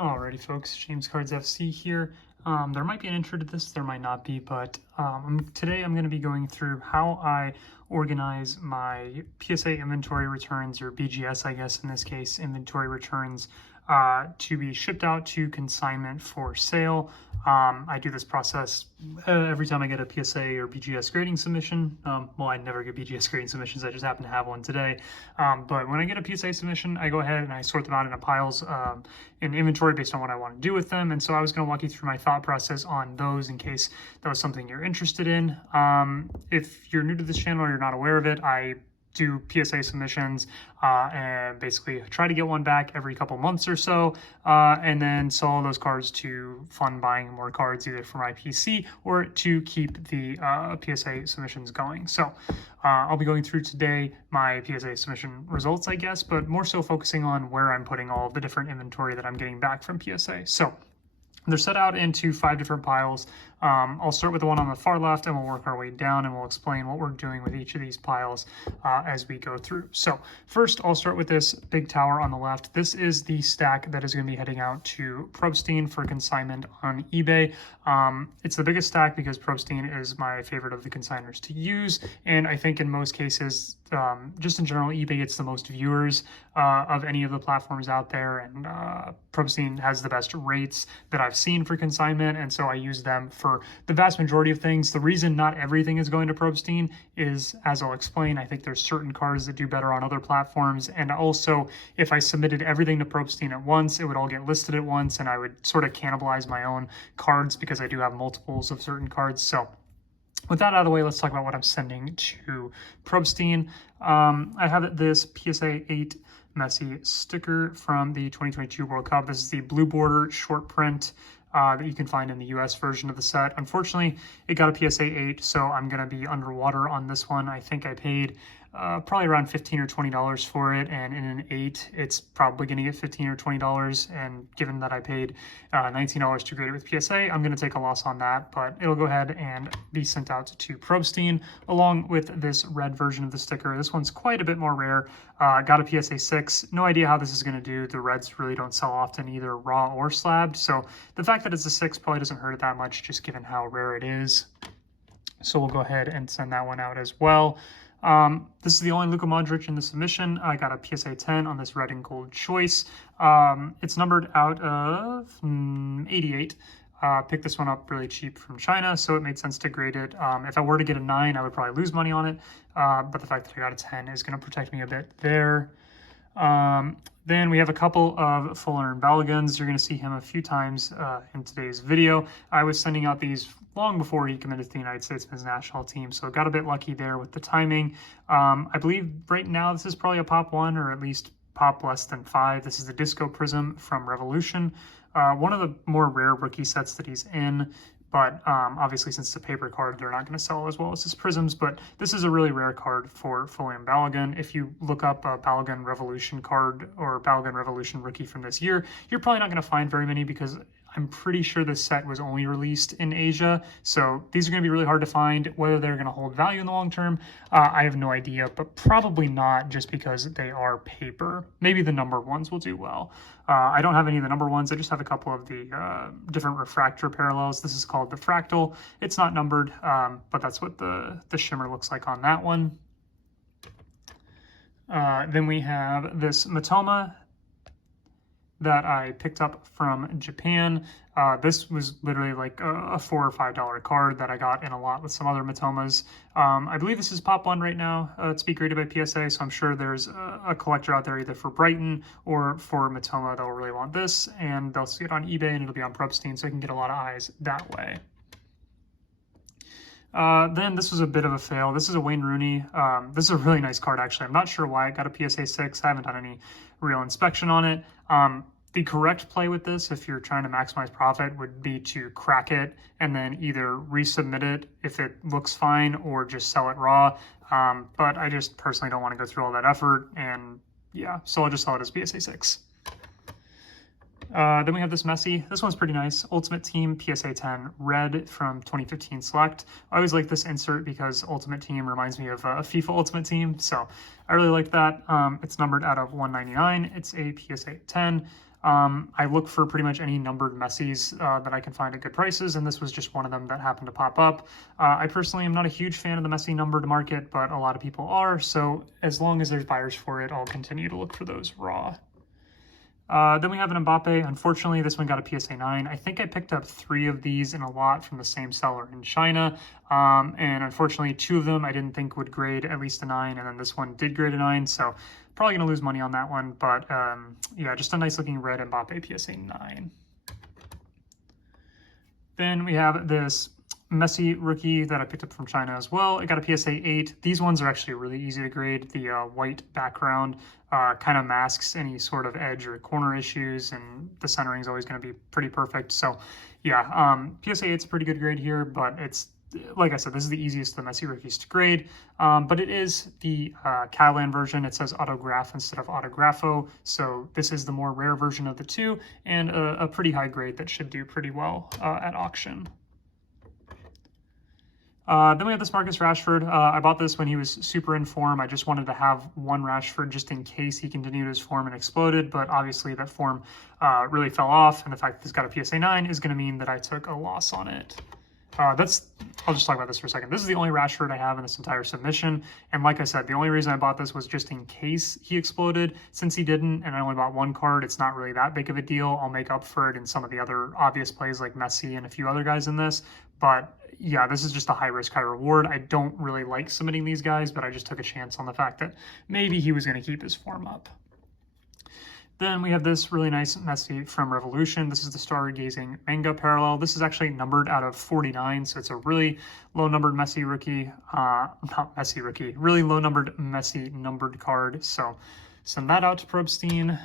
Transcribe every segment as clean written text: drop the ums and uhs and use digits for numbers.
Alrighty folks, James Cards FC here. There might be an intro to this, there might not be, but today I'm going to be going through how I organize my PSA inventory returns, or BGS I guess in this case, inventory returns to be shipped out to consignment for sale. I do this process every time I get a PSA or BGS grading submission. Well, I never get BGS grading submissions, I just happen to have one today. But when I get a PSA submission, I go ahead and I sort them out into piles in inventory based on what I want to do with them. And so I was going to walk you through my thought process on those in case that was something you're interested in. If you're new to this channel or you're not aware of it, I do PSA submissions and basically try to get one back every couple months or so, and then sell those cards to fund buying more cards either for my PC or to keep the PSA submissions going. So I'll be going through today my PSA submission results, I guess, but more so focusing on where I'm putting all the different inventory that I'm getting back from PSA. So they're set out into 5 different piles. I'll start with the one on the far left and we'll work our way down and we'll explain what we're doing with each of these piles as we go through. So first I'll start with this big tower on the left. This is the stack that is going to be heading out to Probstein for consignment on eBay. It's the biggest stack because Probstein is my favorite of the consigners to use, and I think in most cases, just in general, eBay gets the most viewers of any of the platforms out there, and Probstein has the best rates that I've seen for consignment, and so I use them for the vast majority of things. The reason not everything is going to Probstein is, as I'll explain, I think there's certain cards that do better on other platforms, and also if I submitted everything to Probstein at once, it would all get listed at once, and I would sort of cannibalize my own cards because I do have multiples of certain cards. So with that out of the way, let's talk about what I'm sending to Probstein. I have this PSA 8 Messi sticker from the 2022 World Cup. This is the blue border short print that you can find in the US version of the set. Unfortunately, it got a PSA 8, so I'm going to be underwater on this one. I think I paid probably around $15 or $20 for it, and in an 8, it's probably going to get $15 or $20, and given that I paid $19 to grade it with PSA, I'm going to take a loss on that, but it'll go ahead and be sent out to Probstein along with this red version of the sticker. This one's quite a bit more rare. Got a PSA 6. No idea how this is going to do. The reds really don't sell often, either raw or slabbed, so the fact that it's a 6 probably doesn't hurt it that much, just given how rare it is. So we'll go ahead and send that one out as well. This is the only Luka Modric in the submission. I got a PSA 10 on this red and gold choice. It's numbered out of 88. Picked this one up really cheap from China, so it made sense to grade it. If I were to get a 9, I would probably lose money on it, but the fact that I got a 10 is going to protect me a bit there. Then we have a couple of Fuller and Balagans. You're going to see him a few times in today's video. I was sending out these long before he committed to the United States men's national team, so got a bit lucky there with the timing. I believe right now this is probably a pop 1, or at least pop less than 5. This is the Disco Prism from Revolution. One of the more rare rookie sets that he's in, but obviously since it's a paper card, they're not going to sell as well as his Prisms, but this is a really rare card for Fuller and Balogun. If you look up a Balogun Revolution card or Balogun Revolution rookie from this year, you're probably not going to find very many because I'm pretty sure this set was only released in Asia, so these are going to be really hard to find. Whether they're going to hold value in the long term, I have no idea, but probably not, just because they are paper. Maybe the number ones will do well. I don't have any of the number ones. I just have a couple of the different refractor parallels. This is called the Fractal. It's not numbered, but that's what the shimmer looks like on that one. Then we have this Matoma that I picked up from Japan. This was literally like a $4 or $5 card that I got in a lot with some other Matomas. I believe this is pop 1 right now. It's being graded by PSA, so I'm sure there's a collector out there either for Brighton or for Matoma that'll really want this, and they'll see it on eBay and it'll be on Probstein, so I can get a lot of eyes that way. Then this was a bit of a fail. This is a Wayne Rooney. This is a really nice card, actually. I'm not sure why it got a PSA 6. I haven't done any real inspection on it. The correct play with this, if you're trying to maximize profit, would be to crack it and then either resubmit it if it looks fine or just sell it raw. But I just personally don't want to go through all that effort, and yeah, so I'll just sell it as PSA 6. Then we have this Messi. This one's pretty nice. Ultimate Team PSA 10 Red from 2015 Select. I always like this insert because Ultimate Team reminds me of FIFA Ultimate Team, so I really like that. It's numbered out of 199. It's a PSA 10. I look for pretty much any numbered Messis that I can find at good prices, and this was just one of them that happened to pop up. I personally am not a huge fan of the Messi numbered market, but a lot of people are, so as long as there's buyers for it, I'll continue to look for those raw. Then we have an Mbappe. Unfortunately, this one got a PSA 9. I think I picked up 3 of these in a lot from the same seller in China. And unfortunately, 2 of them I didn't think would grade at least a 9, and then this one did grade a 9. So probably going to lose money on that one. But yeah, just a nice looking red Mbappe PSA 9. Then we have this Messi rookie that I picked up from China as well. It got a PSA 8. These ones are actually really easy to grade. The white background kind of masks any sort of edge or corner issues, and the centering is always going to be pretty perfect. So yeah, PSA 8 is a pretty good grade here, but it's, like I said, this is the easiest of the Messi rookies to grade, but it is the Catalan version. It says autograph instead of autografo, so this is the more rare version of the two, and a pretty high grade that should do pretty well at auction. Then we have this Marcus Rashford. I bought this when he was super in form. I just wanted to have one Rashford just in case he continued his form and exploded, but obviously that form really fell off, and the fact that it's got a PSA 9 is going to mean that I took a loss on it. I'll just talk about this for a second. This is the only Rashford I have in this entire submission, and like I said, the only reason I bought this was just in case he exploded. Since he didn't, and I only bought one card, it's not really that big of a deal. I'll make up for it in some of the other obvious plays like Messi and a few other guys in this, but yeah, this is just a high risk, high reward. I don't really like submitting these guys, but I just took a chance on the fact that maybe he was going to keep his form up. Then we have this really nice Messi from Revolution. This is the Stargazing Manga Parallel. This is actually numbered out of 49, so it's a really low numbered Messi rookie. Not Messi rookie, really low numbered Messi numbered card. So send that out to Probstein.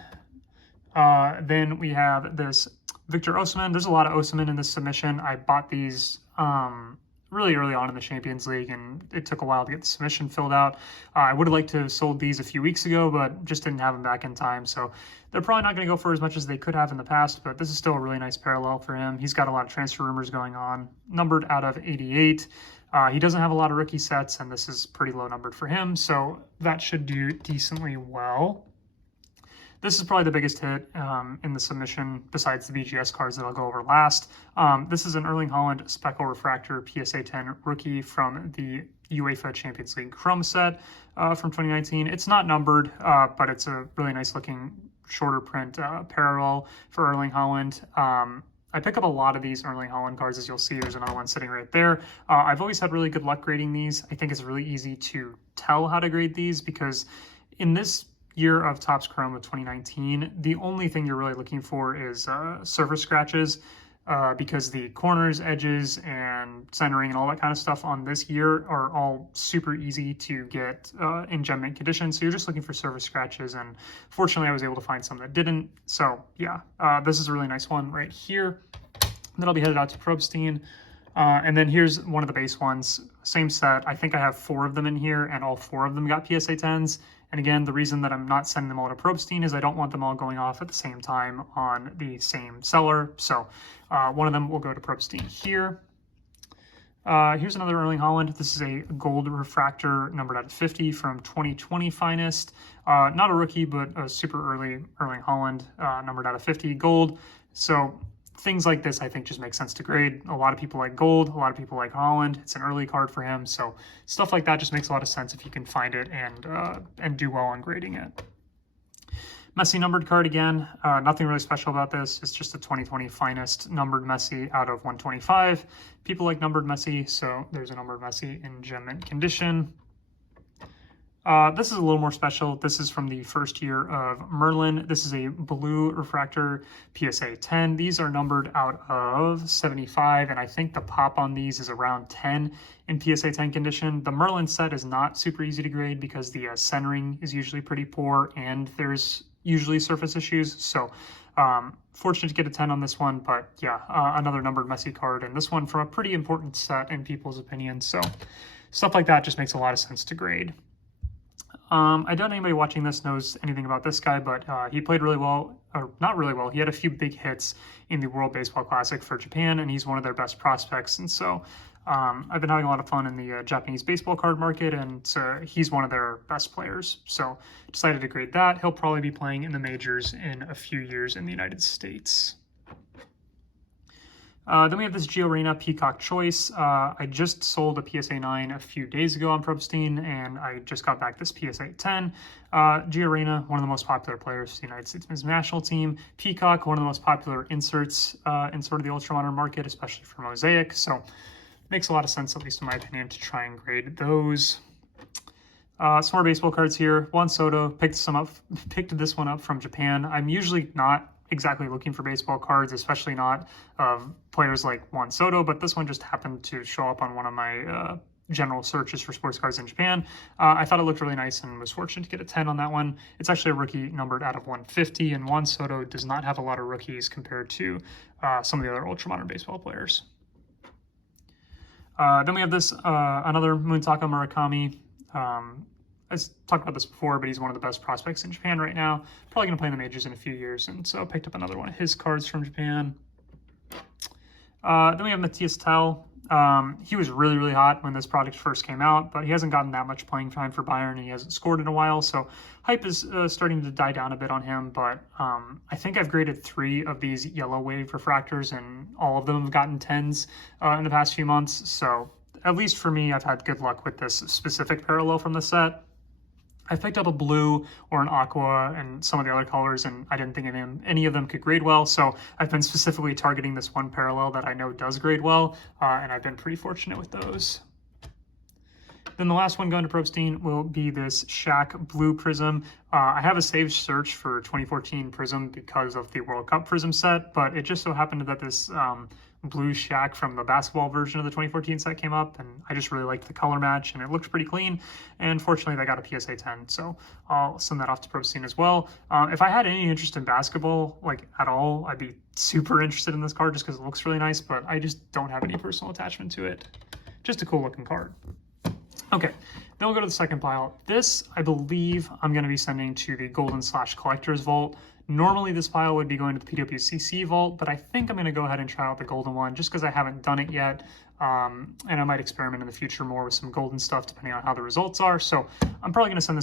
Then we have this Victor Osimhen. There's a lot of Osimhen in this submission. I bought these really early on in the Champions League, and it took a while to get the submission filled out. I would have liked to have sold these a few weeks ago, but just didn't have them back in time. So they're probably not going to go for as much as they could have in the past, but this is still a really nice parallel for him. He's got a lot of transfer rumors going on, numbered out of 88. He doesn't have a lot of rookie sets, and this is pretty low numbered for him, so that should do decently well. This is probably the biggest hit in the submission besides the BGS cards that I'll go over last. This is an Erling Haaland Speckle Refractor PSA 10 rookie from the UEFA Champions League Chrome set from 2019. It's not numbered, but it's a really nice looking shorter print parallel for Erling Haaland. I pick up a lot of these Erling Haaland cards, as you'll see. There's another one sitting right there. I've always had really good luck grading these. I think it's really easy to tell how to grade these because in this year of Topps Chrome of 2019, the only thing you're really looking for is surface scratches because the corners, edges, and centering and all that kind of stuff on this year are all super easy to get in gem mint condition. So you're just looking for surface scratches, and fortunately I was able to find some that didn't. So yeah, this is a really nice one right here. Then I'll be headed out to Probstein. And then here's one of the base ones, same set. I think I have 4 of them in here, and all 4 of them got PSA 10s. And again, the reason that I'm not sending them all to Probstein is I don't want them all going off at the same time on the same seller. So one of them will go to Probstein here. Here's another Erling Haaland. This is a gold refractor numbered out of 50 from 2020 Finest. Not a rookie, but a super early Erling Haaland numbered out of 50 gold. So things like this, I think, just make sense to grade. A lot of people like gold. A lot of people like Haaland. It's an early card for him. So stuff like that just makes a lot of sense if you can find it and do well on grading it. Messi numbered card again. Nothing really special about this. It's just a 2020 Finest numbered Messi out of 125. People like numbered Messi, so there's a numbered Messi in gem mint condition. This is a little more special. This is from the first year of Merlin. This is a blue refractor PSA 10. These are numbered out of 75, and I think the pop on these is around 10 in PSA 10 condition. The Merlin set is not super easy to grade because the centering is usually pretty poor, and there's usually surface issues. So fortunate to get a 10 on this one, but yeah, another numbered Messi card, and this one from a pretty important set in people's opinions. So stuff like that just makes a lot of sense to grade. I doubt anybody watching this knows anything about this guy, but he played really well, or not really well. He had a few big hits in the World Baseball Classic for Japan, and he's one of their best prospects. And so I've been having a lot of fun in the Japanese baseball card market, and he's one of their best players. So decided to grade that. He'll probably be playing in the majors in a few years in the United States. Then we have this Gio Reyna Peacock Choice. I just sold a PSA 9 a few days ago on Probstein, and I just got back this PSA 10. Gio Reyna, one of the most popular players for the United States men's national team. Peacock, one of the most popular inserts in sort of the ultramodern market, especially for Mosaic. So makes a lot of sense, at least in my opinion, to try and grade those. Some more baseball cards here. Juan Soto, picked this one up from Japan. I'm usually not exactly looking for baseball cards, especially not of players like Juan Soto, but this one just happened to show up on one of my general searches for sports cards in Japan. I thought it looked really nice and was fortunate to get a 10 on that one. It's actually a rookie numbered out of 150, and Juan Soto does not have a lot of rookies compared to some of the other ultramodern baseball players. Then we have this, another Muntaka Murakami. I talked about this before, but he's one of the best prospects in Japan right now. Probably going to play in the majors in a few years, and so I picked up another one of his cards from Japan. Then we have Matthias Tell. He was really, really hot when this product first came out, but he hasn't gotten that much playing time for Bayern, and he hasn't scored in a while, so hype is starting to die down a bit on him, but I think I've graded 3 of these yellow wave refractors, and all of them have gotten 10s in the past few months, so at least for me, I've had good luck with this specific parallel from the set. I picked up a blue or an aqua and some of the other colors, and I didn't think any of them could grade well, so I've been specifically targeting this one parallel that I know does grade well, and I've been pretty fortunate with those. Then the last one going to Probstein will be this Shaq Blue Prism. I have a saved search for 2014 Prism because of the World Cup Prism set, but it just so happened that this blue Shaq from the basketball version of the 2014 set came up, and I just really liked the color match, and it looked pretty clean, and fortunately I got a PSA 10, so I'll send that off to Probstein as well. If I had any interest in basketball, like at all, I'd be super interested in this card just because it looks really nice, but I just don't have any personal attachment to it. Just a cool looking card. Okay, then we'll go to the second pile. This, I believe, I'm going to be sending to the Golden/Collector's Vault. Normally this pile would be going to the PWCC Vault, but I think I'm going to go ahead and try out the Golden one just because I haven't done it yet, and I might experiment in the future more with some Golden stuff depending on how the results are. So I'm probably going to send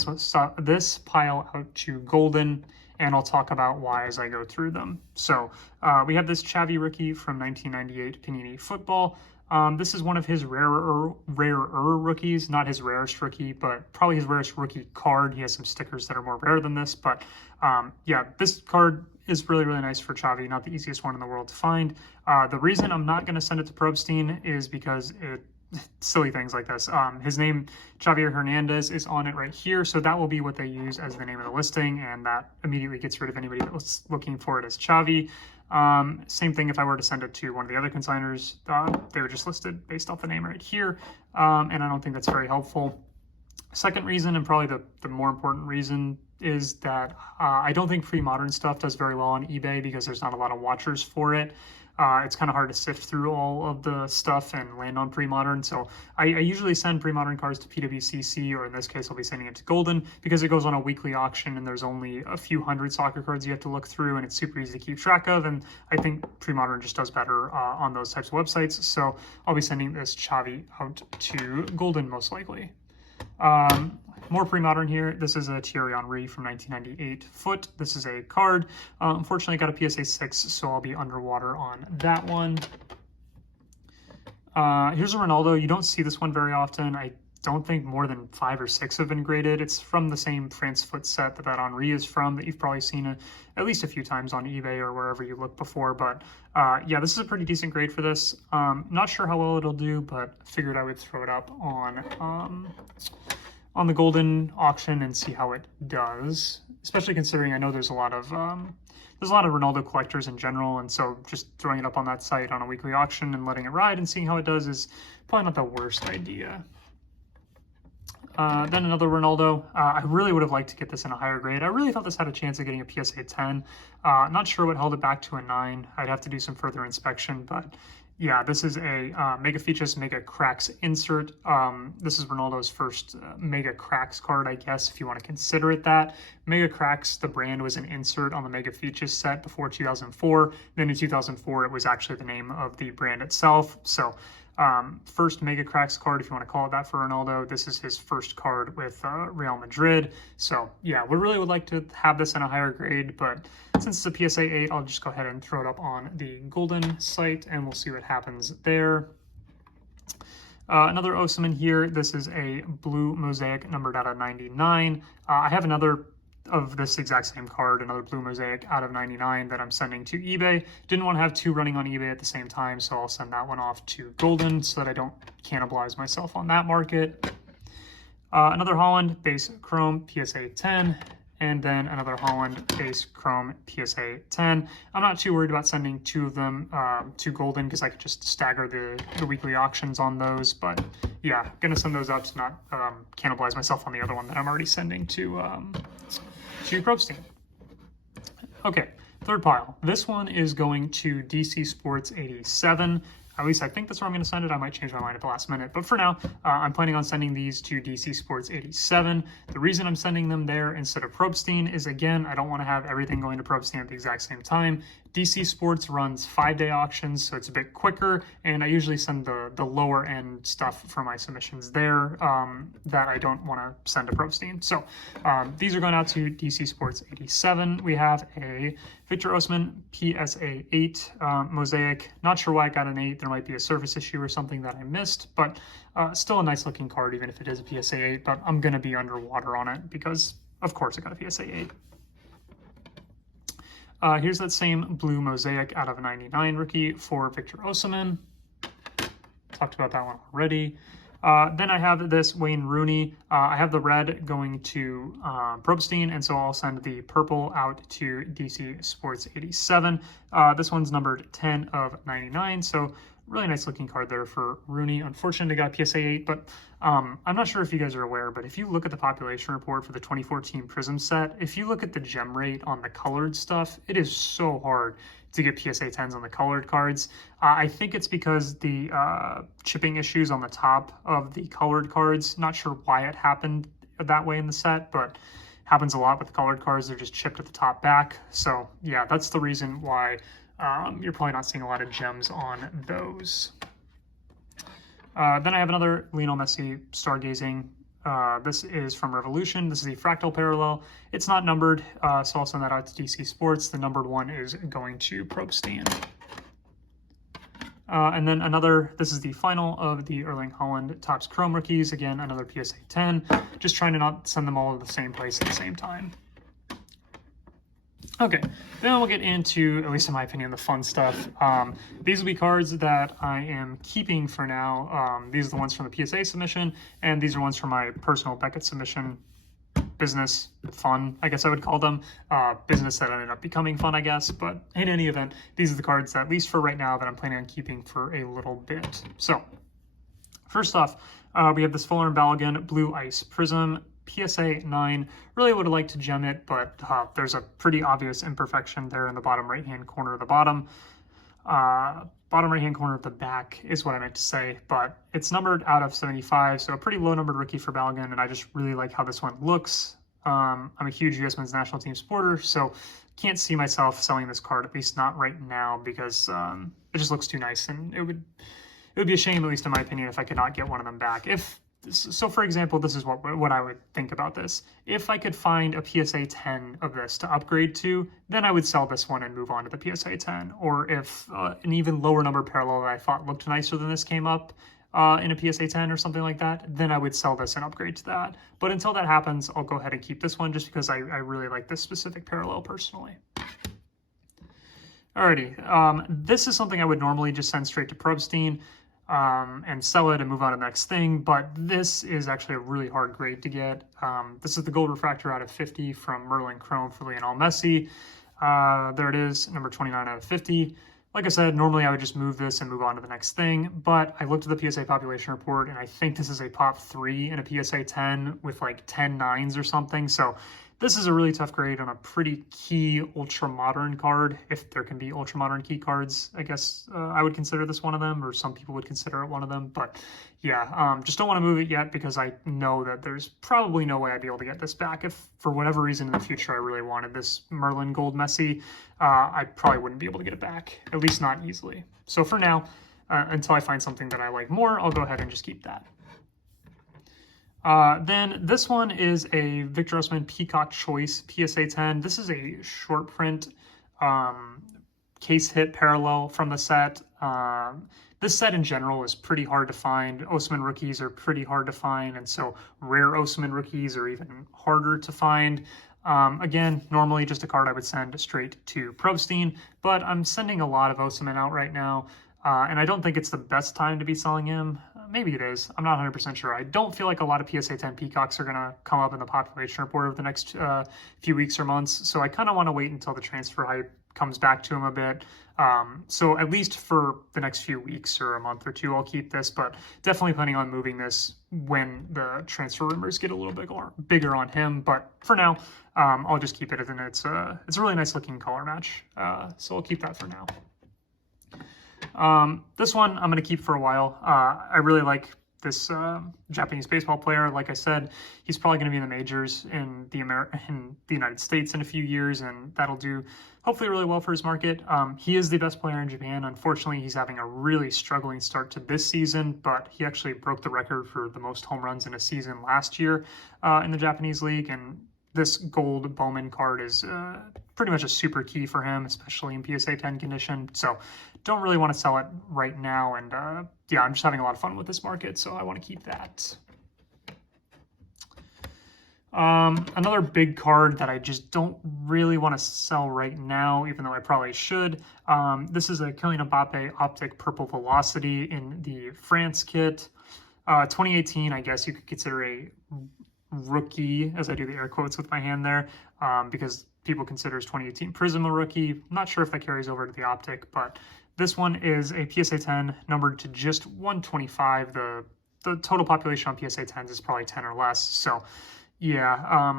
this pile out to Golden, and I'll talk about why as I go through them. So we have this Xavi rookie from 1998 Panini Football. This is one of his rarer rookies, not his rarest rookie, but probably his rarest rookie card. He has some stickers that are more rare than this, but yeah, this card is really, really nice for Xavi, not the easiest one in the world to find. The reason I'm not going to send it to Probstein is because silly things like this. His name, Javier Hernandez, is on it right here, so that will be what they use as the name of the listing, and that immediately gets rid of anybody that was looking for it as Xavi. Same thing if I were to send it to one of the other consigners, they were just listed based off the name right here, and I don't think that's very helpful. Second reason, and probably the more important reason, is that I don't think pre-modern stuff does very well on eBay because there's not a lot of watchers for it. It's kind of hard to sift through all of the stuff and land on pre-modern. So I usually send pre-modern cards to PWCC, or in this case, I'll be sending it to Golden because it goes on a weekly auction and there's only a few hundred soccer cards you have to look through, and it's super easy to keep track of. And I think pre-modern just does better on those types of websites. So I'll be sending this Xavi out to Golden most likely. More pre-modern here. This is a Thierry Henry from 1998 foot. This is a card. Unfortunately, I got a PSA 6, so I'll be underwater on that one. Here's a Ronaldo. You don't see this one very often. I don't think more than 5 or 6 have been graded. It's from the same France foot set that Henry is from, that you've probably seen at least a few times on eBay or wherever you look before. But yeah, this is a pretty decent grade for this. Not sure how well it'll do, but figured I would throw it up on the Golden auction and see how it does, especially considering I know there's a lot of Ronaldo collectors in general, and so just throwing it up on that site on a weekly auction and letting it ride and seeing how it does is probably not the worst idea. Then another Ronaldo. I really would have liked to get this in a higher grade. I really thought this had a chance of getting a PSA 10. Not sure what held it back to a 9. I'd have to do some further inspection, but yeah, this is a Mega Features Mega Cracks insert. This is Ronaldo's first Mega Cracks card, I guess, if you want to consider it that. Mega Cracks, the brand, was an insert on the Mega Features set before 2004. Then in 2004, it was actually the name of the brand itself. So first Mega Cracks card, if you want to call it that, for Ronaldo. This is his first card with Real Madrid. So yeah, we really would like to have this in a higher grade, but since it's a PSA 8, I'll just go ahead and throw it up on the Golden site, and we'll see what happens there. Another Osimhen here. This is a blue mosaic numbered out of 99. I have another of this exact same card, another blue mosaic out of 99 that I'm sending to eBay. Didn't want to have two running on eBay at the same time, so I'll send that one off to Golden so that I don't cannibalize myself on that market. Another Holland base chrome PSA 10, and then another Holland base chrome PSA 10. I'm not too worried about sending two of them to Golden because I could just stagger the weekly auctions on those. But yeah, gonna send those out to not cannibalize myself on the other one that I'm already sending to Probstein. Okay, third pile. This one is going to DC Sports 87. At least I think that's where I'm going to send it. I might change my mind at the last minute. But for now, I'm planning on sending these to DC Sports 87. The reason I'm sending them there instead of Probstein is, again, I don't want to have everything going to Probstein at the exact same time. DC Sports runs 5-day auctions, so it's a bit quicker, and I usually send the lower end stuff for my submissions there that I don't want to send to Probstein. So these are going out to DC Sports 87. We have a Victor Osimhen PSA 8 mosaic. Not sure why I got an 8. There might be a surface issue or something that I missed, but still a nice looking card, even if it is a PSA 8, but I'm going to be underwater on it because, of course, I got a PSA 8. Here's that same blue mosaic out of 99 rookie for Victor Osimhen. Talked about that one already. Then I have this Wayne Rooney. I have the red going to Probstein, and so I'll send the purple out to DC Sports 87. This one's numbered 10 of 99, so really nice looking card there for Rooney. Unfortunately, got PSA 8, but I'm not sure if you guys are aware, but if you look at the population report for the 2014 Prism set, if you look at the gem rate on the colored stuff, it is so hard to get PSA 10s on the colored cards. I think it's because the chipping issues on the top of the colored cards. Not sure why it happened that way in the set, but happens a lot with the colored cards. They're just chipped at the top back. So yeah, that's the reason why you're probably not seeing a lot of gems on those. Then I have another Lionel Messi Stargazing. This is from Revolution. This is a fractal parallel. It's not numbered, so I'll send that out to DC Sports. The numbered one is going to Probstein. And then another, this is the final of the Erling Haaland Topps Chrome rookies. Again, another PSA 10. Just trying to not send them all to the same place at the same time. Okay, then we'll get into, at least in my opinion, the fun stuff. These will be cards that I am keeping for now. These are the ones from the PSA submission, and these are ones from my personal Beckett submission. Business fun, I guess I would call them. Business that ended up becoming fun, I guess. But in any event, these are the cards that, at least for right now, that I'm planning on keeping for a little bit. So, first off, we have this Fuller and Balogun Blue Ice Prism. PSA 9, really would have liked to gem it, but there's a pretty obvious imperfection there in the bottom right-hand corner of the bottom. Bottom right-hand corner of the back is what I meant to say, but it's numbered out of 75, so a pretty low numbered rookie for Balogun, and I just really like how this one looks. I'm a huge U.S. men's national team supporter, so can't see myself selling this card, at least not right now, because it just looks too nice, and it would be a shame, at least in my opinion, if I could not get one of them back. So for example, this is what I would think about this. If I could find a PSA 10 of this to upgrade to, then I would sell this one and move on to the PSA 10. Or if an even lower number parallel that I thought looked nicer than this came up in a PSA 10 or something like that, then I would sell this and upgrade to that. But until that happens, I'll go ahead and keep this one just because I really like this specific parallel personally. Alrighty, this is something I would normally just send straight to Probstein and sell it and move on to the next thing, but this is actually a really hard grade to get. This is the gold refractor out of 50 from Merlin Chrome for Lionel Messi. There it is, number 29 out of 50. Like I said, normally I would just move this and move on to the next thing, but I looked at the PSA population report and I think this is a pop 3 in a PSA 10 with like 10 9s or something, so This is a really tough grade on a pretty key ultra modern card, if there can be ultra modern key cards. I guess I would consider this one of them, or some people would consider it one of them. But yeah, just don't want to move it yet because I know that there's probably no way I'd be able to get this back. If for whatever reason in the future I really wanted this Merlin Gold Messi, I probably wouldn't be able to get it back, at least not easily. So for now, until I find something that I like more, I'll go ahead and just keep that. Then this one is a Victor Osimhen Peacock Choice PSA 10. This is a short print case hit parallel from the set. This set in general is pretty hard to find. Osimhen rookies are pretty hard to find, and so rare Osimhen rookies are even harder to find. Again, normally just a card I would send straight to Probstein, but I'm sending a lot of Osimhen out right now, and I don't think it's the best time to be selling him. Maybe it is. I'm not 100% sure. I don't feel like a lot of PSA 10 Peacocks are going to come up in the population report over the next few weeks or months. So I kind of want to wait until the transfer hype comes back to him a bit. So at least for the next few weeks or a month or two, I'll keep this, but definitely planning on moving this when the transfer rumors get a little bit bigger on him. But for now, I'll just keep it, and it's a really nice looking color match. So I'll keep that for now. This one I'm going to keep for a while. I really like this Japanese baseball player. Like I said, he's probably going to be in the majors in the United States in a few years, and that'll do hopefully really well for his market. He is the best player in Japan. Unfortunately, he's having a really struggling start to this season, but he actually broke the record for the most home runs in a season last year in the Japanese league, and this gold Bowman card is pretty much a super key for him, especially in PSA 10 condition. So don't really want to sell it right now. And yeah, I'm just having a lot of fun with this market, so I want to keep that. Another big card that I just don't really want to sell right now, even though I probably should. This is a Kylian Mbappe Optic Purple Velocity in the France kit. 2018, I guess you could consider a rookie, as I do the air quotes with my hand there, because people consider his 2018 Prism a rookie. I'm not sure if that carries over to the Optic, but this one is a PSA 10 numbered to just 125. The total population on PSA 10s is probably 10 or less. So yeah,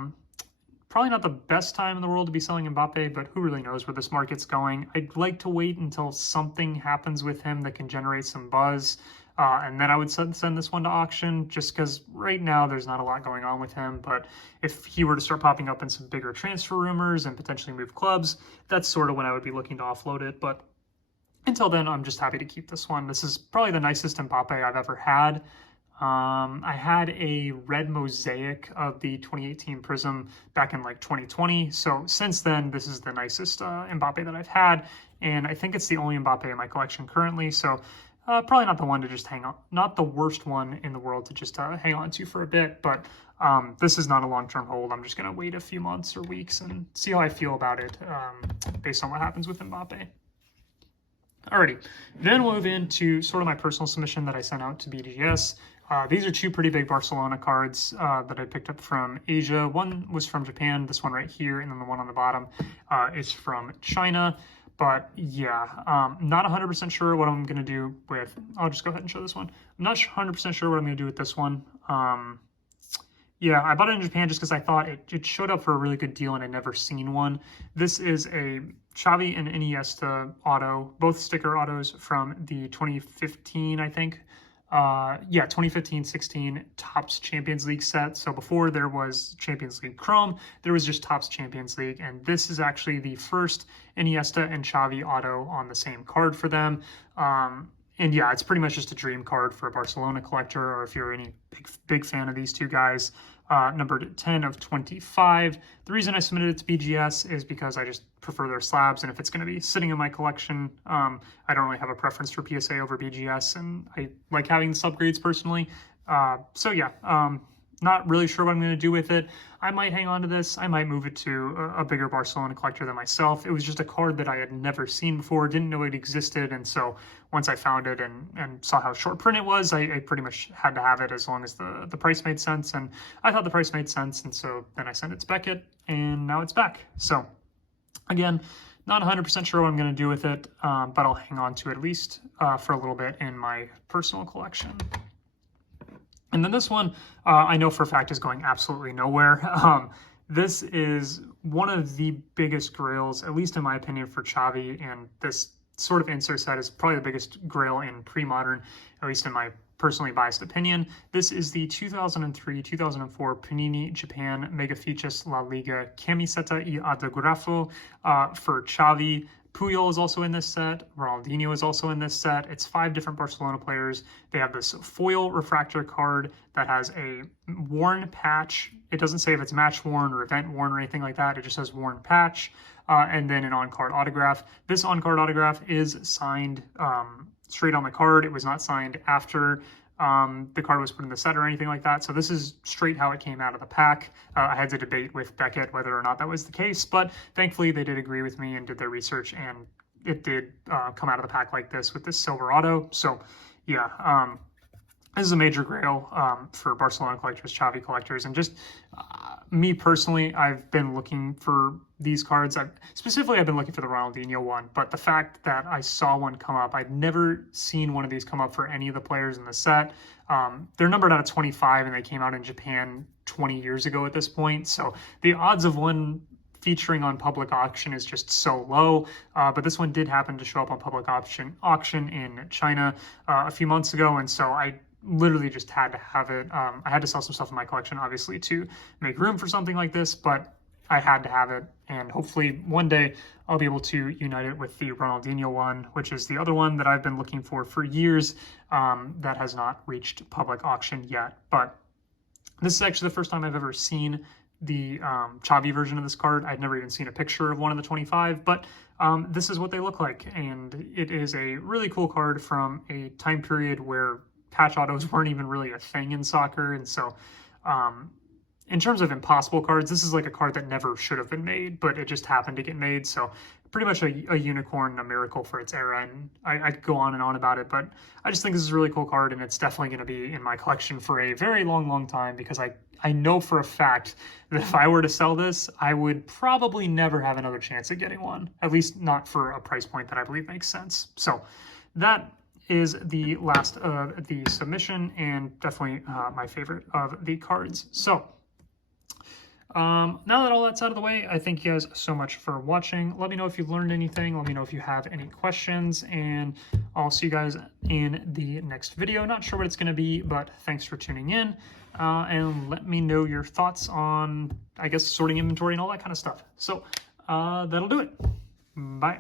probably not the best time in the world to be selling Mbappe, but who really knows where this market's going. I'd like to wait until something happens with him that can generate some buzz. And then I would send this one to auction, just because right now there's not a lot going on with him. But if he were to start popping up in some bigger transfer rumors and potentially move clubs, that's sort of when I would be looking to offload it. But until then, I'm just happy to keep this one. This is probably the nicest Mbappe I've ever had. I had a red mosaic of the 2018 Prism back in like 2020. So since then, this is the nicest Mbappe that I've had. And I think it's the only Mbappe in my collection currently. So probably not the one to just hang on, not the worst one in the world to just hang on to for a bit, but this is not a long-term hold. I'm just going to wait a few months or weeks and see how I feel about it based on what happens with Mbappe. Alrighty, then we'll move into sort of my personal submission that I sent out to BGS. These are two pretty big Barcelona cards that I picked up from Asia. One was from Japan, this one right here, and then the one on the bottom is from China. But yeah, not 100% sure what I'm going to do with, I'll just go ahead and show this one. I'm not 100% sure what I'm going to do with this one. Yeah, I bought it in Japan just because I thought it showed up for a really good deal and I'd never seen one. This is a Xavi and Iniesta auto, both sticker autos from the 2015, I think. Yeah, 2015-16 Topps Champions League set. So before there was Champions League Chrome, there was just Topps Champions League. And this is actually the first Iniesta and Xavi auto on the same card for them. And yeah, it's pretty much just a dream card for a Barcelona collector, or if you're any big fan of these two guys. Numbered 10 of 25. The reason I submitted it to BGS is because I just prefer their slabs, and if it's going to be sitting in my collection, I don't really have a preference for PSA over BGS, and I like having the subgrades personally. So yeah, not really sure what I'm going to do with it. I might hang on to this. I might move it to a bigger Barcelona collector than myself. It was just a card that I had never seen before, didn't know it existed, and so once I found it and saw how short print it was, I pretty much had to have it as long as the price made sense, and I thought the price made sense, and so then I sent it to Beckett, and now it's back. So again, not 100% sure what I'm going to do with it, but I'll hang on to it at least for a little bit in my personal collection. And then this one, I know for a fact is going absolutely nowhere. this is one of the biggest grails, at least in my opinion, for Xavi, and this sort of insert set is probably the biggest grail in pre-modern, at least in my personally biased opinion. This is the 2003-2004 Panini Japan Mega Features La Liga Camiseta y Autografo for Xavi. Puyol is also in this set. Ronaldinho is also in this set. It's 5 different Barcelona players. They have this foil refractor card that has a worn patch. It doesn't say if it's match worn or event worn or anything like that. It just says worn patch, and then an on-card autograph. This on-card autograph is signed straight on the card. It was not signed after the card was put in the set or anything like that. So this is straight how it came out of the pack. I had to debate with Beckett whether or not that was the case, but thankfully they did agree with me and did their research, and it did come out of the pack like this with this silver auto. So yeah, this is a major grail for Barcelona collectors, Xavi collectors, and just me personally, I've been looking for these cards. I've been looking for the Ronaldinho one, but the fact that I saw one come up, I'd never seen one of these come up for any of the players in the set. They're numbered out of 25, and they came out in Japan 20 years ago at this point, so the odds of one featuring on public auction is just so low, but this one did happen to show up on public auction in China a few months ago, and so I literally just had to have it. I had to sell some stuff in my collection, obviously, to make room for something like this, but I had to have it, and hopefully one day I'll be able to unite it with the Ronaldinho one, which is the other one that I've been looking for years, that has not reached public auction yet. But this is actually the first time I've ever seen the Xavi version of this card. I'd never even seen a picture of one of the 25, but this is what they look like, and it is a really cool card from a time period where patch autos weren't even really a thing in soccer. And so in terms of impossible cards, this is like a card that never should have been made, but it just happened to get made. So pretty much a unicorn, a miracle for its era. And I could go on and on about it, but I just think this is a really cool card, and it's definitely going to be in my collection for a very long time, because I know for a fact that if I were to sell this, I would probably never have another chance at getting one, at least not for a price point that I believe makes sense. So that is the last of the submission, and definitely my favorite of the cards. So now that all that's out of the way, I thank you guys so much for watching. Let me know if you've learned anything. Let me know if you have any questions, and I'll see you guys in the next video. Not sure what it's going to be, but thanks for tuning in, and let me know your thoughts on, I guess, sorting inventory and all that kind of stuff. So that'll do it. Bye.